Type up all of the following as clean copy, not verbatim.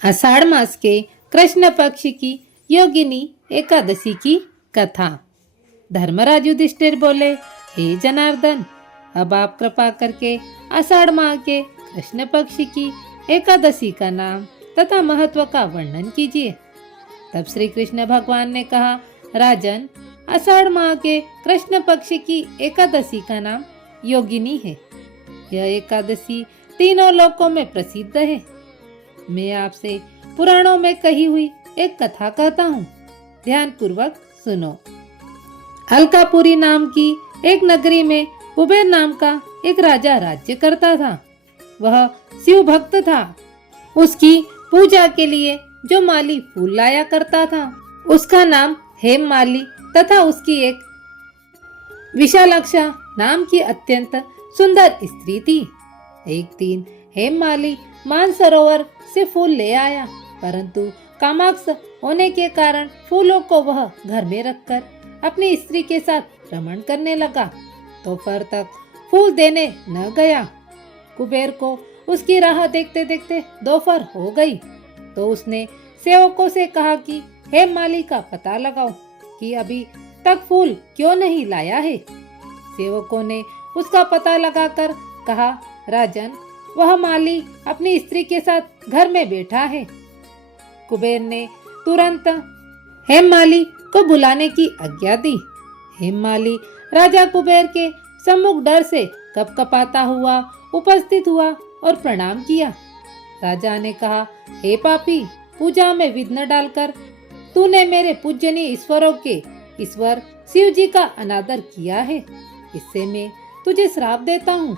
आषाढ़ मास के कृष्ण पक्ष की योगिनी एकादशी की कथा। धर्मराज युधिष्ठिर बोले, हे जनार्दन, अब आप कृपा करके आषाढ़ माह के कृष्ण पक्ष की एकादशी का नाम तथा महत्व का वर्णन कीजिए। तब श्री कृष्ण भगवान ने कहा, राजन, आषाढ़ माह के कृष्ण पक्ष की एकादशी का नाम योगिनी है। यह एकादशी तीनों लोकों में प्रसिद्ध है। मैं आपसे पुराणों में कही हुई एक कथा कहता हूँ, ध्यान पूर्वक सुनो। अलकापुरी नाम की एक नगरी में कुबेर नाम का एक राजा राज्य करता था। वह शिव भक्त था। उसकी पूजा के लिए जो माली फूल लाया करता था, उसका नाम हेम माली तथा उसकी एक विशालाक्षा नाम की अत्यंत सुंदर स्त्री थी। एक दिन हेम माली मानसरोवर से फूल ले आया, परंतु कामाक्ष होने के कारण फूलों को वह घर में रखकर अपनी स्त्री के साथ भ्रमण करने लगा। दोपहर तक फूल देने न गया। कुबेर को उसकी राह देखते देखते दोपहर हो गई, तो उसने सेवकों से कहा कि हेम माली का पता लगाओ कि अभी तक फूल क्यों नहीं लाया है। सेवकों ने उसका पता लगाकर कहा, राजन, वह माली अपनी स्त्री के साथ घर में बैठा है। कुबेर ने तुरंत हेम माली को बुलाने की आज्ञा दी। हेम माली राजा कुबेर के सम्मुख डर से कपकपाता हुआ उपस्थित हुआ और प्रणाम किया। राजा ने कहा, हे पापी, पूजा में विघ्न डालकर तूने मेरे पूजनीय ईश्वरों के ईश्वर शिव जी का अनादर किया है। इससे मैं तुझे श्राप देता हूँ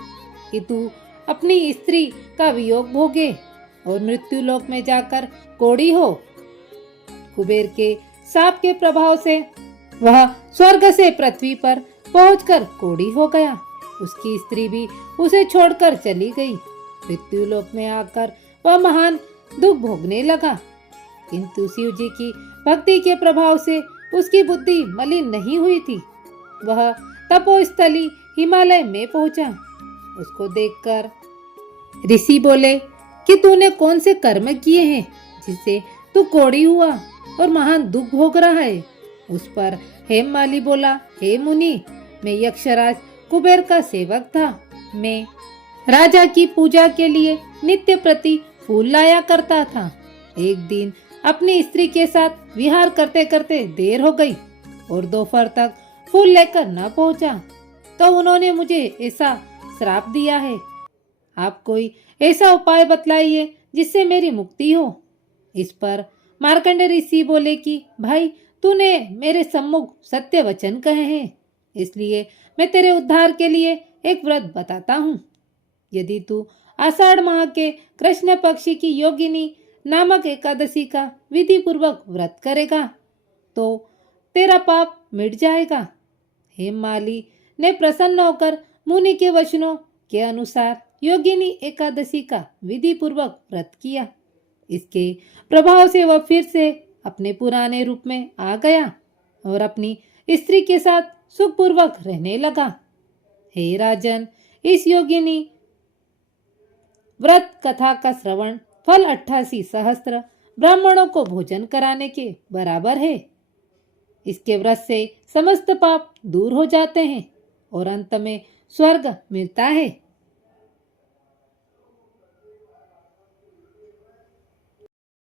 कि तू अपनी स्त्री का वियोग भोगे और मृत्यु लोक में जाकर कोढ़ी हो। कुबेर के शाप के प्रभाव से वह स्वर्ग से पृथ्वी पर पहुंचकर कोढ़ी हो गया। उसकी स्त्री भी उसे छोड़कर चली गई। मृत्यु लोक में आकर वह महान दुख भोगने लगा, किंतु शिव जी की भक्ति के प्रभाव से उसकी बुद्धि मलिन नहीं हुई थी। वह तपोस्थली हिमालय में पहुंचा। उसको देखकर ऋषि बोले कि तूने कौन से कर्म किए हैं जिससे तू कोढ़ी हुआ और महान दुख भोग रहा है। उस पर हेम माली बोला, हे मुनि, मैं यक्षराज कुबेर का सेवक था। मैं राजा की पूजा के लिए नित्य प्रति फूल लाया करता था। एक दिन अपनी स्त्री के साथ विहार करते करते देर हो गई और दोपहर तक फूल लेकर न पहुंचा, तो उन्होंने मुझे ऐसा श्राप दिया है। आप कोई ऐसा उपाय बतलाइए जिससे मेरी मुक्ति हो। इस पर मार्कंडेय ऋषि बोले कि भाई, तूने मेरे सम्मुख सत्य वचन कहे हैं, इसलिए मैं तेरे उद्धार के लिए एक व्रत बताता हूँ। यदि तू आषाढ़ माह के कृष्ण पक्षी की योगिनी नामक एकादशी का विधि पूर्वक व्रत करेगा तो तेरा पाप मिट जाएगा। हेम माली ने प्रसन्न होकर मुनि के वचनों के अनुसार योगिनी एकादशी का विधि पूर्वक व्रत किया। इसके प्रभाव से वह फिर से अपने पुराने रूप में आ गया और अपनी स्त्री के साथ सुखपूर्वक रहने लगा। हे राजन, इस योगिनी व्रत कथा का श्रवण फल 88 सहस्त्र ब्राह्मणों को भोजन कराने के बराबर है। इसके व्रत से समस्त पाप दूर हो जाते हैं और अंत में स्वर्ग मिलता है।